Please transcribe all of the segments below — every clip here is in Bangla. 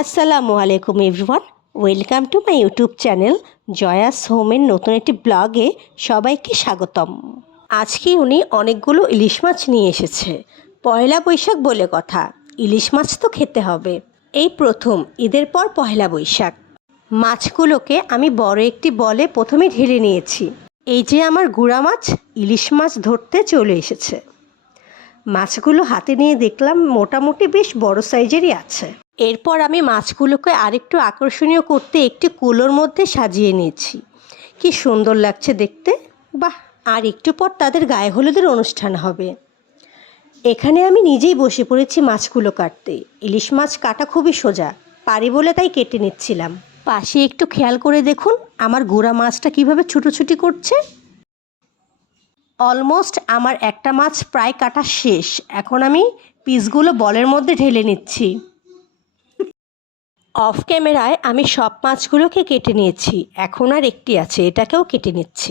আসসালামু আলাইকুম everyone, welcome to my YouTube channel জয়াস হোমের নতুন একটি ব্লগে সবাইকে স্বাগতম। আজকে উনি অনেকগুলো ইলিশ মাছ নিয়ে এসেছে। পয়লা বৈশাখ বলে কথা, ইলিশ মাছ তো খেতে হবে। এই প্রথম ঈদের পর পয়লা বৈশাখ। মাছগুলোকে আমি বড় একটি বলে প্রথমে ঢেলে নিয়েছি। এই যে আমার গুঁড়া মাছ, ইলিশ মাছ ধরতে চলে এসেছে। মাছগুলো হাতে নিয়ে দেখলাম মোটামুটি বেশ বড় সাইজেরই আছে। এরপর আমি মাছগুলোকে আরেকটু আকর্ষণীয় করতে একটি কুলোর মধ্যে সাজিয়ে নিয়েছি। কি সুন্দর লাগছে দেখতে, বাহ! আর একটু পর তাদের গায়ে হলুদের অনুষ্ঠান হবে। এখানে আমি নিজেই বসে পড়েছি মাছগুলো কাটতে। ইলিশ মাছ কাটা খুবই সোজা, পারি বলে তাই কেটে নিচ্ছিলাম। পাশে একটু খেয়াল করে দেখুন আমার গুঁড়া মাছটা কিভাবে ছুটোছুটি করছে। অলমোস্ট আমার একটা মাছ প্রায় কাটা শেষ। এখন আমি পিসগুলো বলের মধ্যে ঢেলে নিচ্ছি। অফ ক্যামেরায় আমি সব মাছগুলোকে কেটে নিয়েছি, এখন আর একটি আছে, এটাকেও কেটে নিচ্ছি।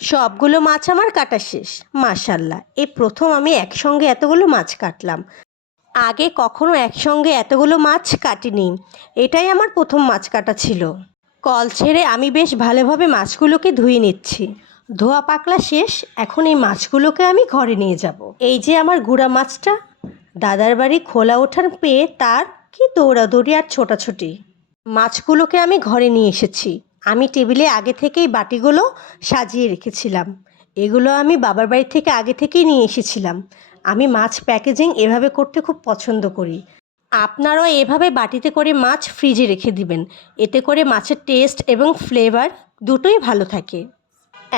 সবগুলো মাছ আমার কাটা শেষ। মাশাল্লাহ, এই প্রথম আমি একসঙ্গে এতগুলো মাছ কাটলাম। আগে কখনো একসঙ্গে এতগুলো মাছ কাটিনি, এটাই আমার প্রথম মাছ কাটা ছিল। কল ছেড়ে আমি বেশ ভালোভাবে মাছগুলোকে ধুয়ে নিচ্ছি। ধোয়া পাকলা শেষ, এখন এই মাছগুলোকে আমি ঘরে নিয়ে যাব। এই যে আমার গুঁড়া মাছটা, দাদার বাড়ি খোলা ওঠার পেয়ে তার কি দৌড়াদৌড়ি আর ছোটাছুটি। মাছগুলোকে আমি ঘরে নিয়ে এসেছি। আমি টেবিলে আগে থেকেই বাটিগুলো সাজিয়ে রেখেছিলাম। এগুলো আমি বাবার বাড়ি থেকে আগে থেকেই নিয়ে এসেছিলাম। আমি মাছ প্যাকেজিং এভাবে করতে খুব পছন্দ করি। আপনারাও এভাবে বাটিতে করে মাছ ফ্রিজে রেখে দিবেন, এতে করে মাছের টেস্ট এবং ফ্লেভার দুটোই ভালো থাকে।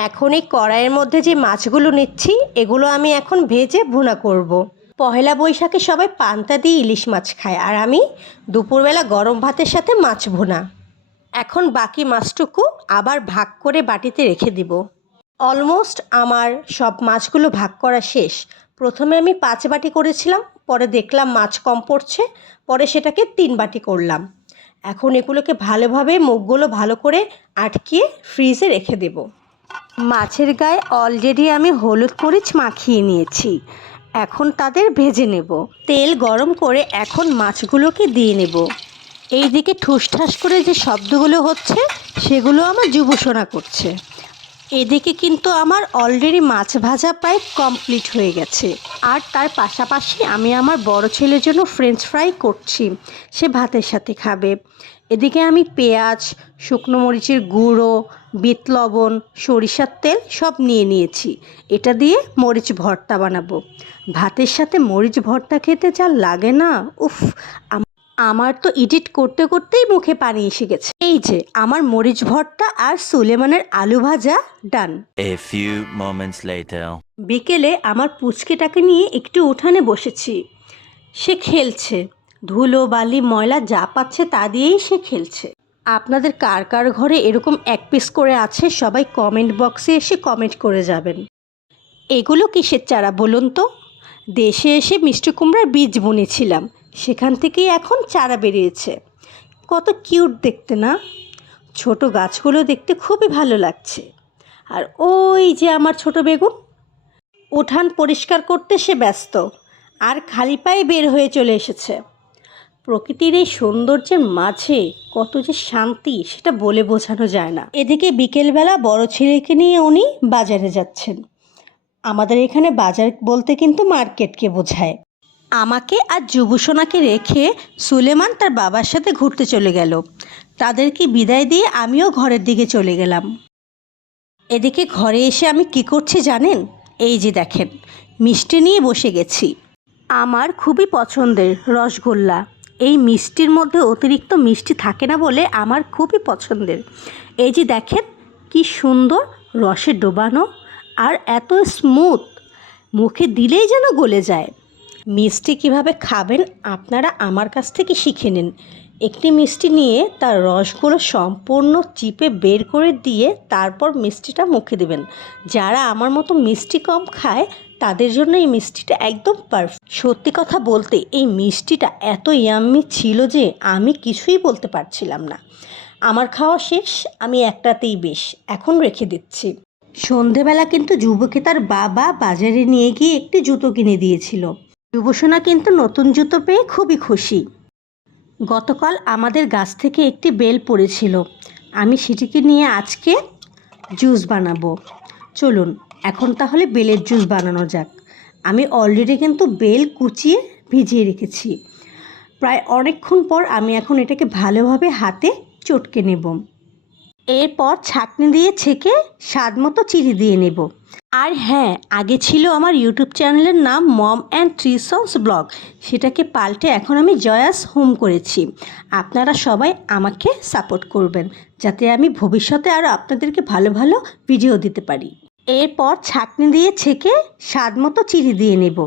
এখন এই কড়াইয়ের মধ্যে যে মাছগুলো নিচ্ছি, এগুলো আমি এখন ভেজে ভুনা করব। পহেলা বৈশাখে সবাই পান্তা দিয়ে ইলিশ মাছ খায়, আর আমি দুপুরবেলা গরম ভাতের সাথে মাছ ভুনা। এখন বাকি মাছটুকু আবার ভাগ করে বাটিতে রেখে দিব। অলমোস্ট আমার সব মাছগুলো ভাগ করা শেষ। প্রথমে আমি 5 বাটি করেছিলাম, পরে দেখলাম মাছ কম পড়ছে, পরে সেটাকে 3 বাটি করলাম। এখন এগুলোকে ভালোভাবে মুখগুলো ভালো করে আটকিয়ে ফ্রিজে রেখে দেব। মাছের গায়ে অলরেডি আমি হলুদ মরিচ মাখিয়ে নিয়েছি, এখন তাদের ভেজে নেব। তেল গরম করে এখন মাছগুলোকে দিয়ে নেব। এই দিকে ঠুসঠাস করে যে শব্দগুলো হচ্ছে সেগুলো আমার যুবসোনা করছে। এদিকে কিন্তু আমার অলরেডি মাছ ভাজা প্রায় কমপ্লিট হয়ে গেছে। আর তার পাশাপাশি আমি আমার বড় ছেলের জন্য ফ্রেঞ্চ ফ্রাই করছি, সে ভাতের সাথে খাবে। এদিকে আমি পেঁয়াজ, শুকনো মরিচের গুঁড়ো, বিট লবণ, সরিষার তেল সব নিয়ে নিয়েছি। এটা দিয়ে মরিচ ভর্তা বানাবো। ভাতের সাথে মরিচ ভর্তা খেতে যা লাগে না, উফ! আমার তো এডিট করতে করতেই মুখে পানি এসে গেছে। এই যে আমার মরিচ ভর্তা আর সুলেমানের আলু ভাজা ডান। A few moments later. বিকেলে আমার পুচকেটাকে নিয়ে একটু উঠানে বসেছি। সে খেলছে, ধুলো বালি ময়লা যা পাচ্ছে তা দিয়েই সে খেলছে। আপনাদের কার কার ঘরে এরকম এক পিস করে আছে সবাই কমেন্ট বক্সে এসে কমেন্ট করে যাবেন। এগুলো কিসের চারা বলুন তো? দেশে এসে মিষ্টি কুমড়ার বীজ বুনেছিলাম, সেখান থেকেই এখন চারা বেরিয়েছে। কত কিউট দেখতে না? ছোট গাছগুলো দেখতে খুবই ভালো লাগছে। আর ওই যে আমার ছোট বেগুন, উঠান পরিষ্কার করতে সে ব্যস্ত, আর খালি পায়ে বের হয়ে চলে এসেছে। প্রকৃতির এই সৌন্দর্যের মাঝে কত যে শান্তি সেটা বলে বোঝানো যায় না। এদিকে বিকেলবেলা বড় ছেলেকে নিয়ে উনি বাজারে যাচ্ছেন। আমাদের এখানে বাজার বলতে কিন্তু মার্কেটকে বোঝায়। আমাকে আর যুবসোনাকে রেখে সুলেমান তার বাবার সাথে ঘুরতে চলে গেল। তাদেরকে বিদায় দিয়ে আমিও ঘরের দিকে চলে গেলাম। এদিকে ঘরে এসে আমি কি করছি জানেন? এই যে দেখেন, মিষ্টি নিয়ে বসে গেছি। আমার খুবই পছন্দের রসগোল্লা। এই মিষ্টির মধ্যে অতিরিক্ত মিষ্টি থাকে না বলে আমার খুবই পছন্দের। এই যে দেখেন কি সুন্দর রসে ডোবানো, আর এত স্মুথ, মুখে দিলেই যেন গলে যায়। মিষ্টি কিভাবে খাবেন আপনারা আমার কাছ থেকে শিখে নিন। একটি মিষ্টি নিয়ে তার রসগুলো সম্পূর্ণ চিপে বের করে দিয়ে তারপর মিষ্টিটা মুখে দেবেন। যারা আমার মতো মিষ্টি কম খায় তাদের জন্য এই মিষ্টিটা একদম পারফেক্ট। সত্যি কথা বলতে এই মিষ্টিটা এত ইয়াম্মি ছিল যে আমি কিছুই বলতে পারছিলাম না। আমার খাওয়া শেষ, আমি একটাতেই বেশ, এখন রেখে দিচ্ছি। সন্ধেবেলা কিন্তু যুবকে তার বাবা বাজারে নিয়ে গিয়ে একটি জুতো কিনে দিয়েছিল। যুবসোনা কিন্তু নতুন জুতো পেয়ে খুবই খুশি। গতকাল আমাদের গাছ থেকে একটি বেল পড়েছিল, আমি সেটিকে নিয়ে আজকে জুস বানাবো। চলুন এখন তাহলে বেলের জুস বানানো যাক। আমি অলরেডি কিন্তু বেল কুচিয়ে ভিজিয়ে রেখেছি। প্রায় অনেকক্ষণ পর আমি এখন এটাকে ভালোভাবে হাতে চটকে নেব। এরপর ছাঁকনি দিয়ে ছেঁকে স্বাদ মতো চিনি দিয়ে নেব। আর হ্যাঁ, আগে ছিল আমার ইউটিউব চ্যানেলের নাম mom and three sons vlog, সেটাকে পাল্টে এখন আমি জয়াস হোম করেছি। আপনারা সবাই আমাকে সাপোর্ট করবেন যাতে আমি ভবিষ্যতে আরও আপনাদেরকে ভালো ভালো ভিডিও দিতে পারি। এরপর ছাঁকনি দিয়ে ছেঁকে স্বাদ মতো চিনি দিয়ে নেব।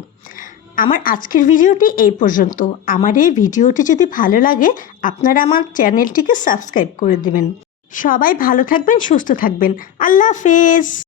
আমার আজকের ভিডিওটি এই পর্যন্ত। আমার এই ভিডিওটি যদি ভালো লাগে আপনারা আমার চ্যানেলটিকে সাবস্ক্রাইব করে দেবেন। সবাই ভালো থাকবেন, সুস্থ থাকবেন। আল্লাহ হাফেজ।